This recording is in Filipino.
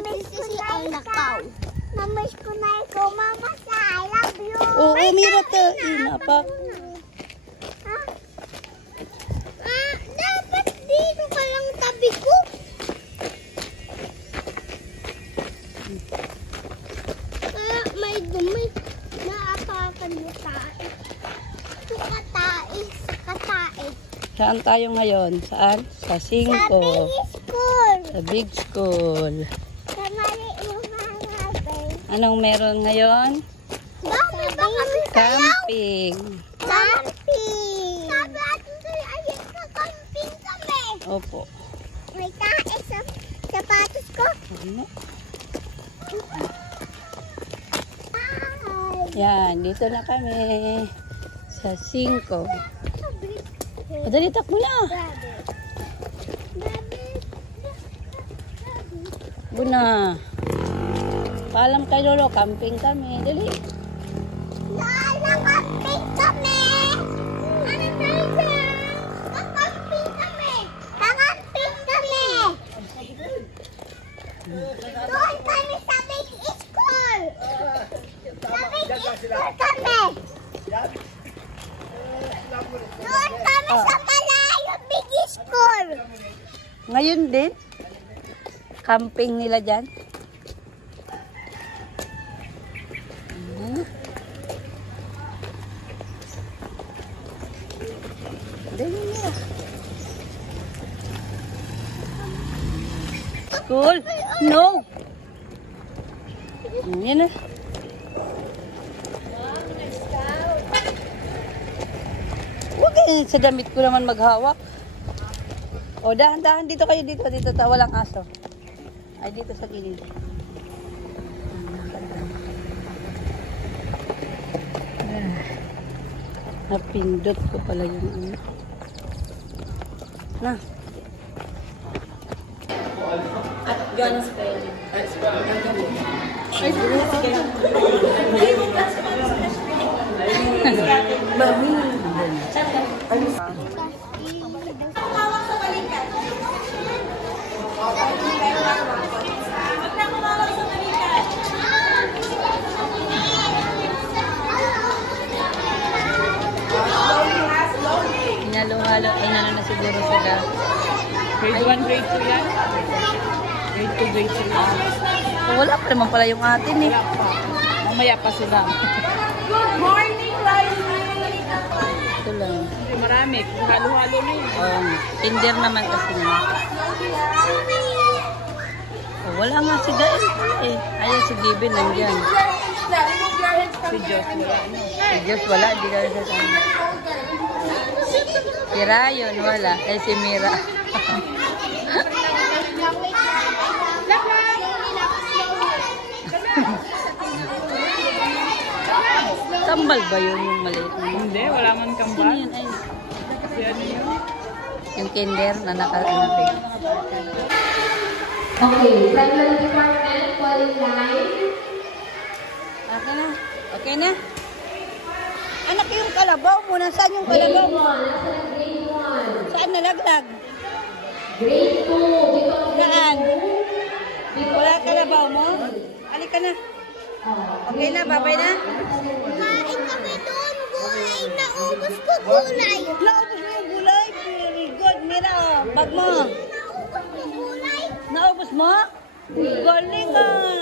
Namiss ko na ikaw. Namiss ko na ikaw, Mama. I love you. Oo, Mira to. Inapak. Dapat dito ka lang tabi ko. May dumi. Naapakan mo tayo. Katae. Saan tayo ngayon? Saan? Sa 5. Sa big school. Sa big school. Sa maliit yung mga. Anong meron ngayon? Bakit ba kami Camping. Camping. Sabi atin sa'yo, ayun sa camping kami. Opo. May tae sa sapatos ko. Ano? Ay. Yan, dito na kami. Sa 5. Madali, takbo na. Buna. Paalam kay Lolo, camping kami. Dali. Lala, camping kami. Ano tayo dyan? Camping kami. Camping kami. Doon kami sa big school. Sa big school kami. Doon kami sa malayo big school. Ngayon din, camping nila dyan. Dali nila. School? No! Yan na. Huwag eh, sa damit ko naman maghawak. O, dahan-dahan dito kayo, dito, walang aso. Ay, dito sa gilid. Napindot ko pala yung ano. Na. At gun spelling. Mami. Hinalo-halo, inano na siguro sila. Grade 1, grade 2 yan. Grade 2, grade 3. Wala pa naman pala yung atin eh. Mamaya pa sila. Good morning, Liza. Ito lang. Marami. Halo-halo na yun. Tinder naman kasi na. Wala nga si Gael eh. Ayun si Gibbon nandiyan. Si Diyos wala. Si Diyos wala, di ka rin sasama. Si Rayon wala. Ay si Mira. Kambal ba yun yung maliit? Hindi, wala man Sino kambal. yun? Ay, Si ano yun? yung kinder na naka-anapig. Okay, Central Department, calling line. Okay na? Okay na? Anak yung kalabaw mo. Nasaan yung kalabaw Grade mo? 1, nasa na grade 1. Saan nalaglag? Grade 2, dito ang grade Saan? 2. Dito Wala ang kalabaw mo? Halika na. Okay na, babay na? Kumain kami doon. Gulay. Naubos ko gulay. Naubos mo yung gulay? Very good. Mira, bag mo. Naubos ko gulay. Naubos mo? Galing ah.